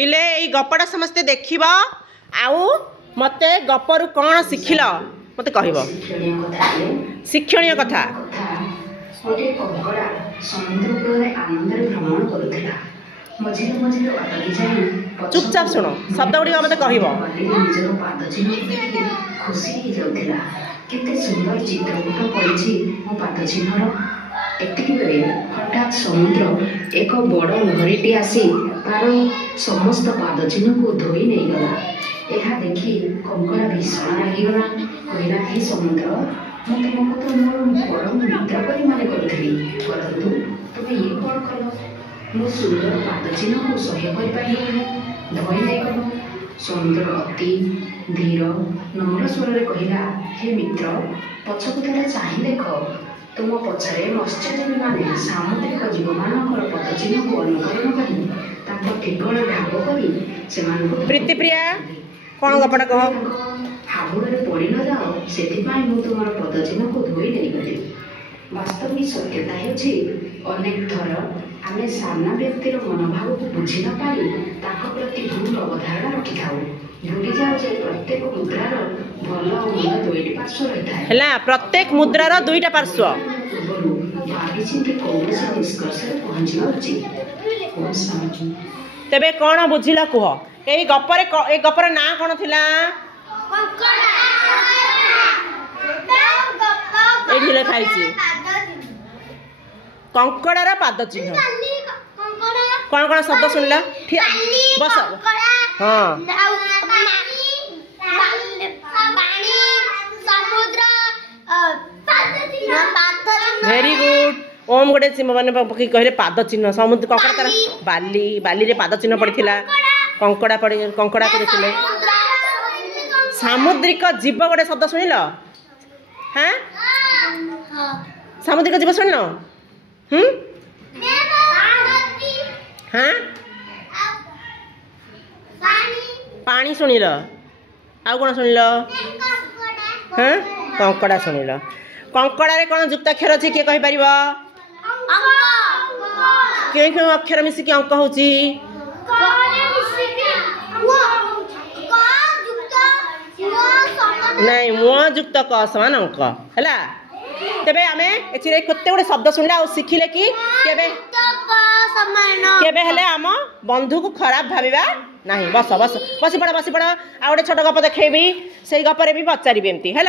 पिले यही गपटा समस्ते देखिब आउ मते गपरु कौन शिखिल मते कहब शिक्षणीय कथा चुपचाप शुण शब्द गुड़ी मत कहब केते सुंदर चित्रकूट पड़ी मो पाद चिन्हर एतिकी बेले हठात समुद्र एक बड़ लहरीटी आसी तार समस्त पाद चिन्ह को धोई नहीं गला। यह देखी कंकड़ा भीषण रागिगला कहला हे समुद्र मु तुमको तो मोर बड़ मित्र परी माने करूथली परंतु तुमे ये कौन कल मो सुंदर पाद चिन्ह को सह्य कर पाइल धोई नहीं गल। समुद्र अति धीर नम्र स्वर कहला हे मित्र पछकु थोड़ा चाहि देख तुम पछरे मत्स्यजीवी माने सामुद्रिक जीव मानकर पदचिन्ह को अनुकरण करी ताको ठिकण ढाब करी सेमानकु प्रीति प्रिया कौन गपटा कह हाबुड़े पड़ी न जाओ सेथिपाई मु तुमर पदचिन्ह को धोई नहीं गली। वास्तविक सत्यता हेछि अनेक थर आमे सामना व्यक्तिर मनोभाव को बुझी न पारी ताको प्रति भूल अवधारणा रखि थाउ भूली जाओ जे प्रत्येक मुद्रार भल और मंद दुईटी पार्श्व रहता है हैला प्रत्येक मुद्रार दुईटा पार्श्व भाभी चिंती कौनसी निष्कर्ष पहुंची उचित कौन समझ तेबे कौन बुझिला कुह एई गपरे ए गपर ना कौन थिला ए ढिले खाइছি कंकड़ार पाद चिन्ह कौन कौन शब्द सुनला बस हाँ वेरी गुड ओम गोटे मैंने कहले पाद चिन्ह समुद्र कंकड़ा तार बाली बाली रे पाद चिन्ह पड़ीला कंकड़ा पड़ी कंकड़ा को देखिले सामुद्रिक जीव गोटे शब्द शुणिल हाँ सामुद्रिक जीव शुणिल हाँ पानी शुणिल आउ कौन शुणिल हाँ कंकड़ा शुणिल कंकड़े कौन जुक्ताक्षर अच्छी किए कहीपर क्यों क्यों अक्षर मिसिकी अंक हूँ नहीं मुह जुक्त क समान अंक है तेबे आमे एथिरे केते गोटे शब्द शुणिला और शिखिले कि केबे हेले आम बंधु को खराब भाविबा नहीं बस बस बसी पड़ आ गोटे छोट गप देखी से गपरे भी पचारि एमती है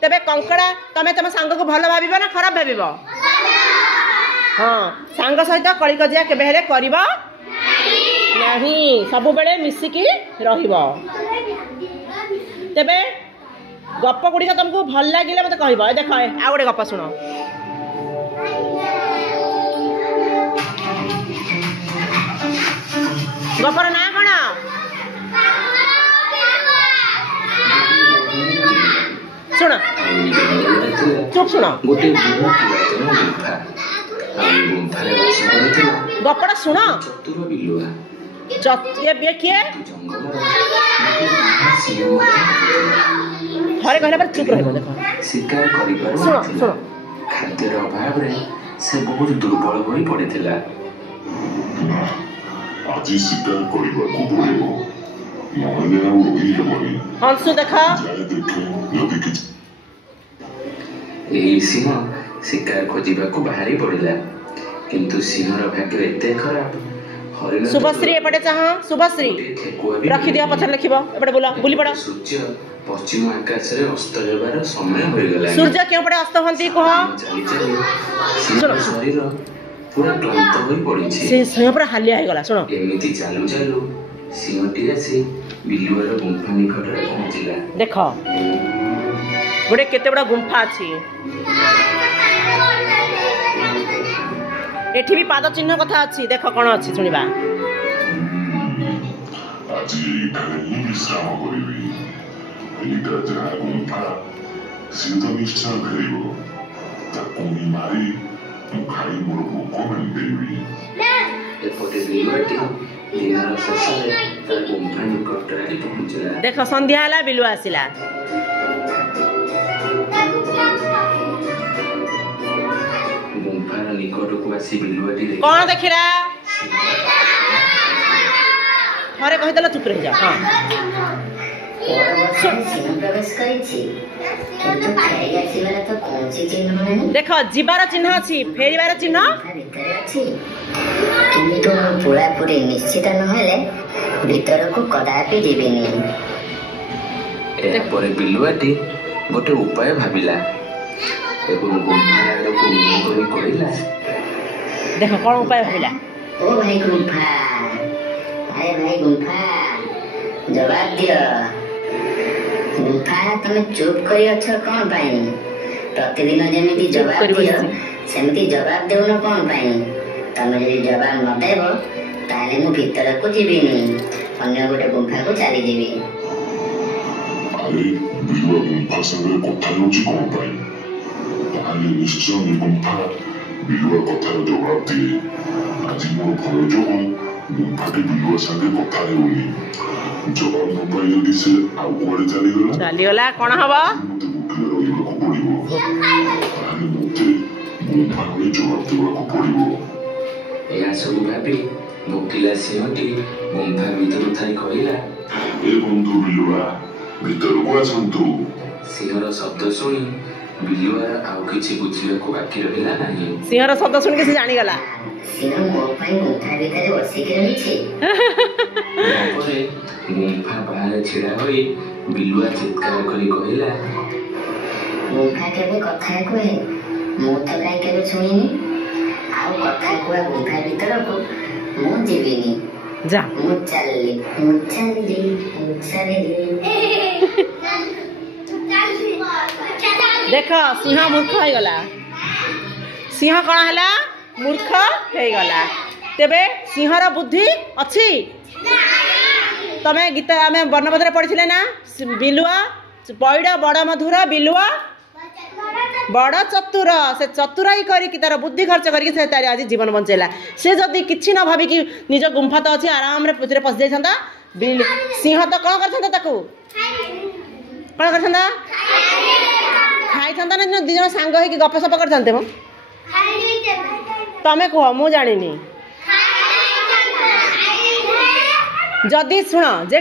तेबे कंकड़ा तमे तुम सांग को भल भाव ना खराब भाव हाँ सांग सहित कली कजिया केबे हेले करिबो नहीं सब बेले मिसिकी रहिबो। तेबे गप गुड़िक तुमको भल लगे मत कह देख आ गोटे गप शुण गपर ना कौन शुण चुप शुण गपटा शुण किए हरे कहला पर चुप रहिबो देख शिकार करिबार शुण शुण खाद्यर अभाव रे से बहुत दुर्बल होई पड़िथिला आज शिकार करिबाकू पड़िबो नहले आ रही हेबनी हंसु देखा जाय देखे यदि कि एही सिंह शिकार खोजिबाकू बाहरी पड़िला किंतु सिंहर भाग्य एते खराब हरिण शुभश्री एपटे चाह शुभश्री रखी दिया पछर लिखिबो एपटे बोला बुली पड़ा सूर्य पश्चिम आकाश रे अस्त हेबार समय होई गेला सूर्य क्यों पड़े अस्त हंती कह सिंह शरीर पूरा क्लांत होई पड़िछि से सिंह पर हालिया हो गला सुनो एमिति चालू चालू सिंहटी आसी बिलुआर गुंफा निकट रे पहुंचिला देख गोटे केते बड़ा गुंफा अछि एठी भी पाद चिन्ह कथा अछि देख कोन अछि सुनिबा आज एठारे ही विश्राम करिबी एटा जहा गुंफा सिंह निश्चय भेरिबो ताकू ही मारी खाई मोर भोक मेंटेबी एपटे बिलुआटी दिनर शेषरे तार गुंफा निकट रे पहुंचिला देख संध्या हला बिलुआ आसिला गुंफार निकट को आसी बिलुआटी कौन देखिला थरे कहिदेला चुप रही जा। हां सिंह प्रवेश करिछि किंतु फेरी आसीबार तो कोनसी चिन्ह नहीं। देख जीवार चिन्ह अछि फेरीबार चिन्ह भितर अछि किंतु पूरा पूरी निश्चित नहले भीतर को कदापि जीविनी। एपर बिलुआटी गोटे उपाय भाविला एवं गुम्फा आड़को मुह करी कहला देख कौन उपाय भाविला। ओ भाई गुम्फा, अरे भाई गुम्फा जवाब दियो। गुम्फा तुम चुप करी अछ कौन पाई? प्रतिदिन जेमिति जवाब दियो सेमिति जवाब देउन कौन पाई? तमे जदि जवाब न देबो ताले मु भीतर को जीविनी अन्य गोटे गुम्फा को चली जीवी। अरे बिलुआ गुम्फा संगे कथा होची कौन पाई? ताले निश्चय नि गुम्फा बिलुआ कथार जवाब दिए। आज मोर भय जोगु गुम्फाटी बिलुआ संगे कथा हेउनी जवाब न पाई यदि से आउ कुआडे चलीगला कौन हबो मते भूखले रहिबाकू पड़िबो। ताले मते गुम्फा रे जवाब देबाकू पड़िबो। या सब भाबी भोकिला सिंहटी गुम्फा भीतर थाई कहला ए बंधु बिलुआ भीतर को आसंतु। सिंहर शब्द शुणी बिलुआर आउ किछि बुझिबाकू बाकी रहिला नाही। सिंहर शब्द सुन के से जानी गला सिंह मो पाई गुम्फा भीतर बसी के रहिछि। तापरे गुम्फा बाहर छिड़ा होई बिलुआ चित्कार करी कहला गुम्फा केबे कथा कहे मु तो काई केबे सुनिनी आउ कथा कुआ गुम्फा भीतर को मु जीविनी। जा मु चलली देख सिंह मूर्ख हो गला। सिंह कौन है मूर्ख हो गला। तेबे सिंहर बुद्धि अच्छी तमे गीत आम वर्णबोधरे पढ़ी ना बिलुआ पैड़ बड़ मधुर बिलुआ बड़ चतुर से चतुराई करी तार बुद्धि खर्च करके तार आज जीवन बंचेला। से जदि किछि न भावी कि निज गुम्फा तो अच्छी आराम रे पुचरे पस जाइछंता सिंह तो कौन करछंता ताकू कौन करछंता खाइछंता ना दी जन सांग होई कि गपसप करछंते मो तमे कह मु जानिनी जदि शुण जे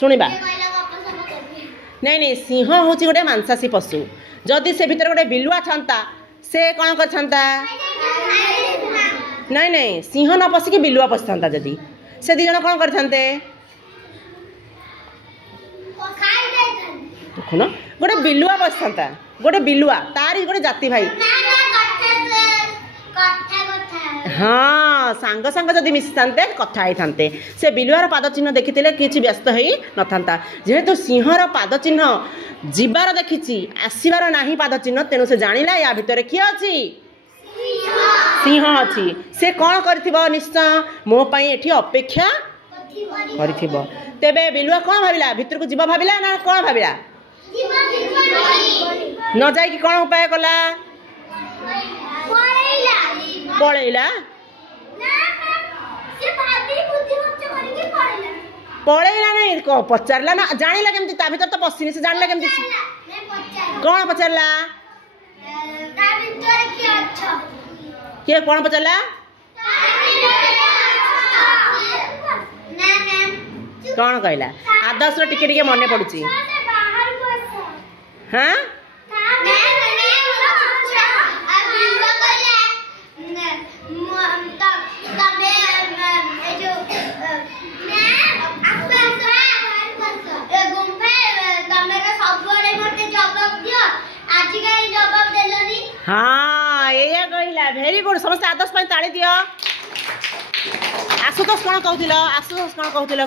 शुणिबा नहीं नहीं सिंह हूँ गोटे मांसाशी पशु जदि से भीतर गोटे बिलुआ छंता से कौन कर नहीं नहीं सिंह न पशिकी बिलुआ पशिथा जदि से दी जन कौन करते देखुन गोटे बिलुआ पशिथा गोटे बिलुआ तारी गोटे जाति भाई हाँ सांग सांग जदि मिसी था कथा होते से बिलुआर पाद चिन्ह देखी किसी व्यस्त हो न था जेहेतु सिंहर पाद चिन्ह जीवार देखी आसबार ना पाद चिन्ह तेणु से जानिला या भितर किए अच्छी सिंह अच्छी से कौन कर निश्चय मो पाई एठी अपेक्षा कर तेबे बिलुआ कौन भाविला भितर को जीव भाविला ना कौन भाविला न जाइकी कौन उपाय कला पलैला पलैला नहीं पचारा ना जानिला केमती ता भीतर तो पशिनी से जानिला केमती कौन पचारा किए कौन पचारा कौन कहला आदर्श टिके टिके मन पड़ुची हाँ हाँ ये कहला भेरी गुड समस्त आदर्श पर ताली दियो आशुतोष कौन कहूल आशुतोष कौन कहूल कह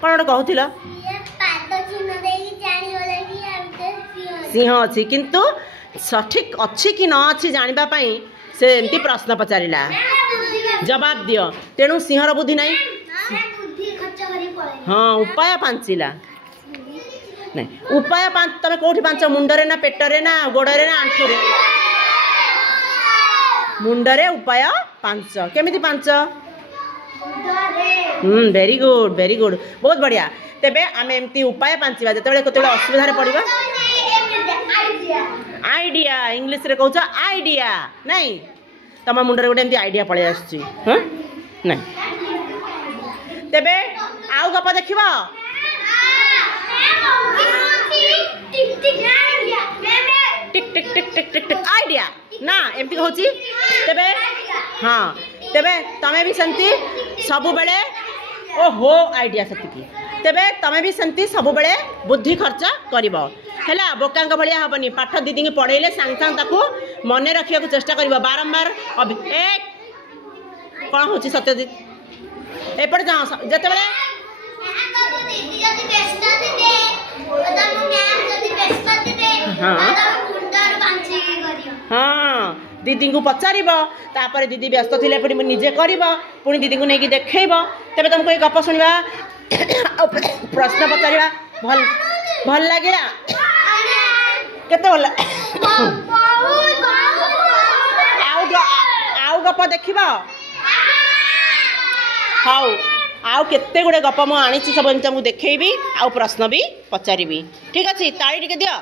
कौन गोटे कहूल सिंह अच्छी किंतु सठिक अच्छी कि न अच्छी जानिबा पई से एमती प्रश्न पचारिला जवाब दियो तेणु सिंहर बुद्धि नहीं हाँ उपाय पांचिला नहीं उपाय तुम कौटी पांच मुंडरे ना पेटरे ना गोड़े ना आंठुरे मुंडरे उपाय पांच केमिति पांच वेरी गुड बहुत बढ़िया तेबे आमे एमती उपाय पांचिबा जतबेले कतबेले असुविधा रे पड़िबा आइडिया इंग्लिश रे कहउछ आइडिया नहीं तम मुंडरे गोटे एमती आइडिया पळे आछी हां नहीं तेबे आउ गप देखिब टिक टिक टिक टिक टिक टिक आइडिया ना एमती होची तेबे हाँ तेबे तमे भी सेमती सब बेले ओहो आइडिया सेतिकी तेबे तमे भी सेमती सब बेले बुद्धि खर्च करिवो हैला बोकांग भलिया हबनी पाठ दीदी के पढ़ेले सांग सांग ताकू मन रखिया को चेष्टा करिवो बारंबार ए कोन होची सत्यजित एपट जा जते बेले हाँ दीदी को पचार तापर दीदी व्यस्त थे पुणी निजे कर पुणी दीदी को लेकिन देखब तेरे तुमको ये गप शुणा प्रश्न पचार भल भल लगे केते भल आउ गप देखब हाउ आउ केते गुड़े गप मु आनी सब तुमको देखी आउ प्रश्न भी पचारि ठीक अच्छे ताली टिके दियो।